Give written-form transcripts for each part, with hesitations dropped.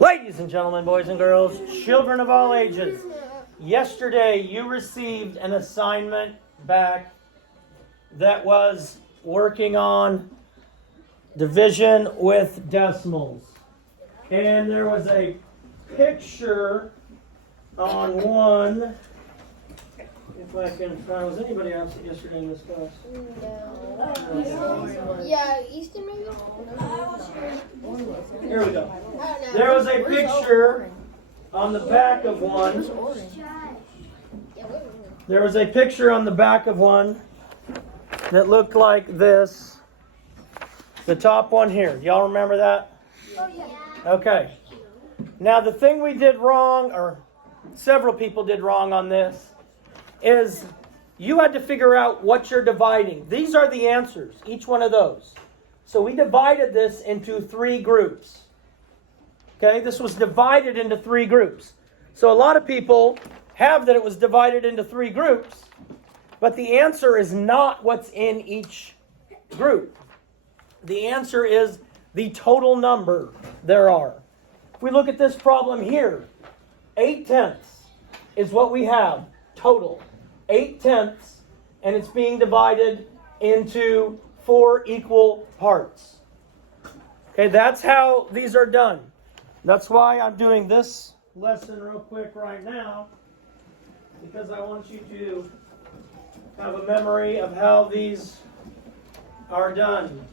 Ladies and gentlemen, boys and girls, children of all ages, yesterday you received an assignment back that was working on division with decimals. And there was a picture on one. If I can find, was anybody absent yesterday in this class? No. Yeah, Easton maybe? Here we go. There was a picture on the back of one. There was a picture on the back of one that looked like this. The top one here. Y'all remember that? Oh, yeah. Okay. Now the thing we did wrong, or several people did wrong on this, is you had to figure out what you're dividing. These are the answers, each one of those. So we divided this into 3 groups. Okay, this was divided into 3 groups. So a lot of people have that it was divided into 3 groups, but the answer is not what's in each group. The answer is the total number there are. If we look at this problem here, 8/10 is what we have total. 8/10, and it's being divided into 4 equal parts. Okay, that's how these are done. That's why I'm doing this lesson real quick right now, because I want you to have a memory of how these are done.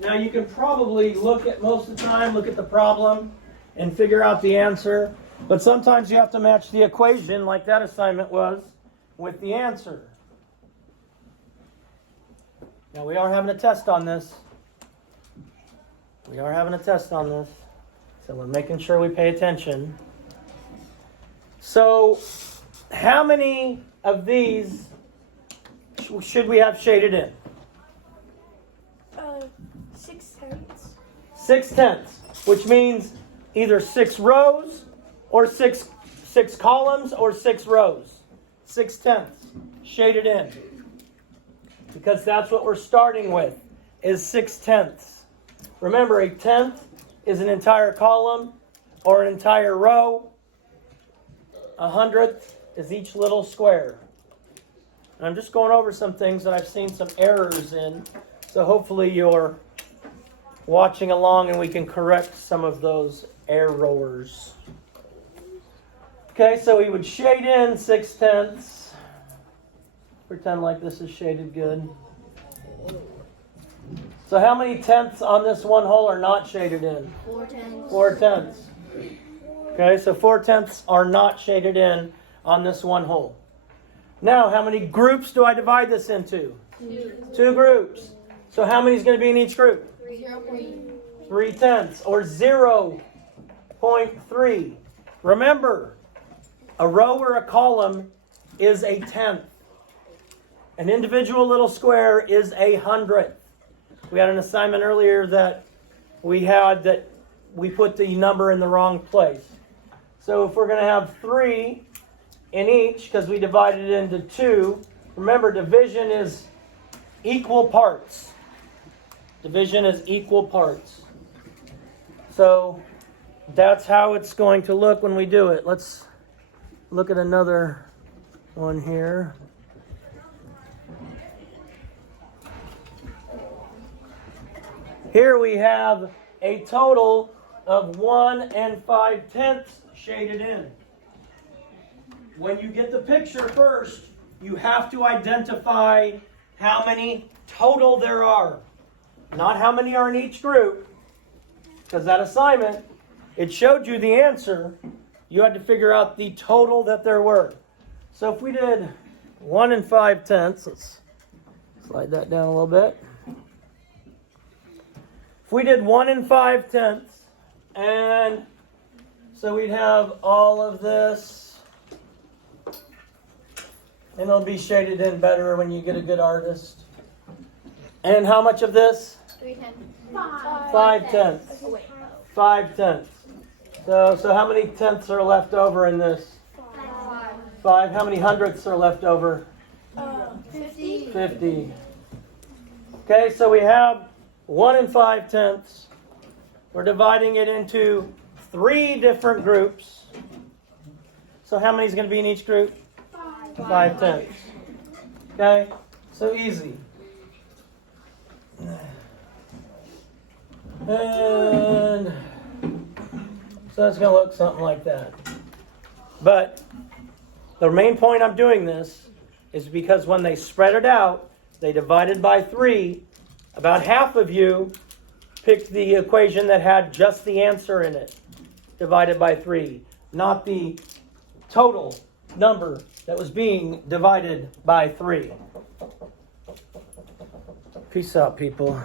Now you can probably look at the problem and figure out the answer. But sometimes you have to match the equation, like that assignment was, with the answer. Now we are having a test on this. So we're making sure we pay attention. So how many of these should we have shaded in? 6/10. 6/10, which means either 6 rows, or six columns, or 6 rows. 6/10 shaded in. Because that's what we're starting with, is 6/10. Remember, a tenth is an entire column or an entire row. 100th is each little square. And I'm just going over some things that I've seen some errors in. So hopefully you're watching along and we can correct some of those errors. Okay, so we would shade in 6/10. Pretend like this is shaded good. So how many tenths on this one hole are not shaded in? 4/10. 4/10. Okay, so 4/10 are not shaded in on this one hole. Now, how many groups do I divide this into? 2 groups. So how many is going to be in each group? 3/10, or 0.3. Remember, a row or a column is a tenth. An individual little square is 100th. We had an assignment earlier that we put the number in the wrong place. So if we're going to have 3 in each, because we divided it into 2, remember division is equal parts. Division is equal parts. So that's how it's going to look when we do it. Let's look at another one here. Here we have a total of 1 5/10 shaded in. When you get the picture first, you have to identify how many total there are. Not how many are in each group, because that assignment, it showed you the answer. You had to figure out the total that there were. So if we did 1 5/10, let's slide that down a little bit. If we did 1 5/10, and so we'd have all of this, and it'll be shaded in better when you get a good artist. And how much of this? 3/10. 5/10. 5/10. So how many tenths are left over in this? 5. How many hundredths are left over? 50. 50. Okay, so we have 1 5/10. We're dividing it into 3 different groups. So how many is going to be in each group? 5/10. Okay? So easy. And so it's going to look something like that. But the main point I'm doing this is because when they spread it out, they divided by 3. About half of you picked the equation that had just the answer in it, divided by 3, not the total number that was being divided by 3. Peace out, people.